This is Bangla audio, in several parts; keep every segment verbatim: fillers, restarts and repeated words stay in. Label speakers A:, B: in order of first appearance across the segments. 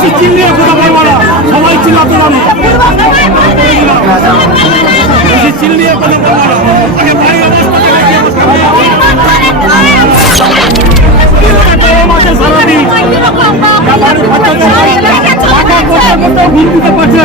A: বেশি চিল্লিয়ে কথা বলবো না, সবাই চিল্লাতে জানো, বেশি চিল্লিয়ে কথা বলবো না। আগে ভাই অবস্থাটা দেখে সারাদিন ঘুরতে পারছে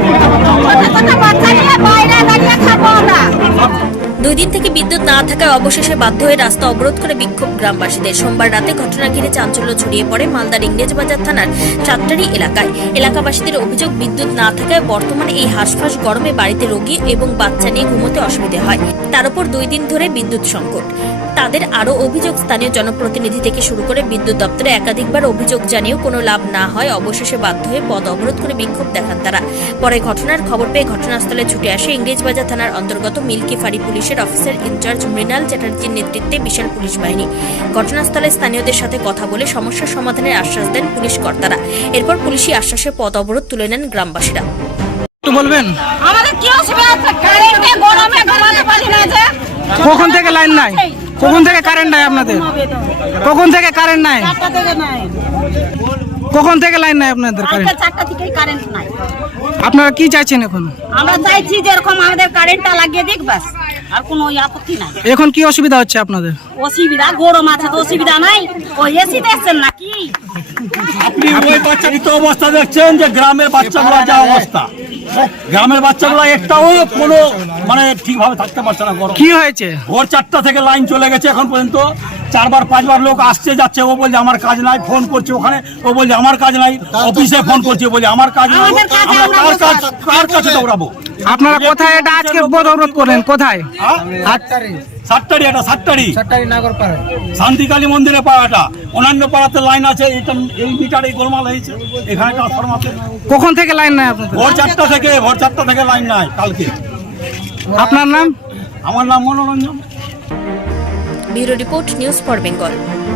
A: না।
B: দুই দিন থেকে বিদ্যুৎ না থাকায় অবশেষে বাধ্য হয়ে রাস্তা অবরোধ করে বিক্ষোভ গ্রামবাসীদের। সোমবার রাতে ঘটনা ঘিরে চাঞ্চল্য ছড়িয়ে পড়ে মালদার ইংরেজবাজার থানার চাট্টারি এলাকায়। এলাকাবাসীদের অভিযোগ, বিদ্যুৎ না থাকায় বর্তমানে এই হাঁসফাঁস গরমে বাড়িতে রোগী এবং বাচ্চা নিয়ে ঘুমোতে অসুবিধা হয়। তার উপর দুই দিন ধরে বিদ্যুৎ সংকট। তাদের আরও অভিযোগ, স্থানীয় জনপ্রতিনিধি থেকে শুরু করে বিদ্যুৎ দপ্তরে একাধিকবার অভিযোগ জানিয়েও কোনো লাভ না হয় অবশেষে বাধ্য হয়ে পথ অবরোধ করে বিক্ষোভ দেখান তারা। পরে ঘটনার খবর পেয়ে ঘটনাস্থলে ছুটে আসে ইংরেজবাজার থানার অন্তর্গত মিল্কি ফাঁড়ি পুলিশের অফিসার ইনচার্জ মৃণাল চ্যাটার্জির নেতৃত্বে বিশাল পুলিশ বাহিনী। ঘটনাস্থলে স্থানীয়দের সাথে কথা বলে সমস্যার সমাধানের আশ্বাস দেন পুলিশ কর্তারা। এরপর পুলিশি আশ্বাসে পথ অবরোধ তুলে নেন গ্রামবাসীরা।
C: বলবেন
D: আমাদের কি অসুবিধা আছে? কারেন্টে গরমে ঘুমাতে পারি না যে।
C: কখন থেকে লাইন নাই? কখন থেকে কারেন্ট নাই আপনাদের? কখন থেকে কারেন্ট নাই?
D: চারটা থেকে নাই।
C: কখন থেকে লাইন নাই আপনাদের কারেন্ট?
D: আজকে চারটা থেকেই কারেন্ট নাই।
C: আপনারা কি চাইছেন এখন?
D: আমরা চাইছি যে এরকম আমাদের কারেন্টটা লাগিয়ে দিক, বাস, আর কোনো আপত্তি নাই।
C: এখন কি অসুবিধা হচ্ছে আপনাদের?
D: অসুবিধা গরম আছে তো অসুবিধা নাই। ও এসি দেখছেন নাকি?
A: আপনি ওই বাচ্চারই তো অবস্থা দেখছেন যে গ্রামের বাচ্চাগুলো যা অবস্থা, গ্রামের বাচ্চাগুলো একটাও কোনো মানে ঠিকভাবে থাকতে পারছে না। গরম
C: কি হয়েছে?
A: ভোর চারটা থেকে লাইন চলে গেছে, এখন পর্যন্ত চারবার পাঁচবার লোক আসছে যাচ্ছে। ও বলছে আমার কাজ নাই, ফোন করছে ওখানে, ও বলছে আমার কাজ নাই, অফিসে ফোন করছে বলছে আমার কাজ নাই।
D: আমাদের কাজে
A: আমরা
D: আমরা
A: কার কাজ কার কাছে দৌড়াবো?
C: আপনারা কোথায় এটা আজকে পথ অবরোধ করেন? কোথায়?
A: সাতটারি, এটা সাতটারি শান্তিকালী মন্দিরের পাড়াটা, অন্যান্য পাড়াতে লাইন আছে, এটা এই মিটার এই গোলমাল হয়েছে এখানে ট্রান্সফরমাতে।
C: কখন থেকে লাইন নাই আপনাদের?
A: ভোর চারটা থেকে ভোর চারটা থেকে লাইন নাই কালকে।
C: আপনার নাম?
A: আমার নাম Monoranjan.
B: Bureau report, news for Bengal.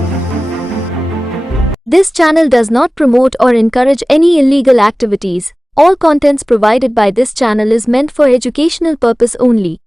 E: This channel does not promote or encourage any illegal activities. All contents provided by this channel is meant for educational purpose only.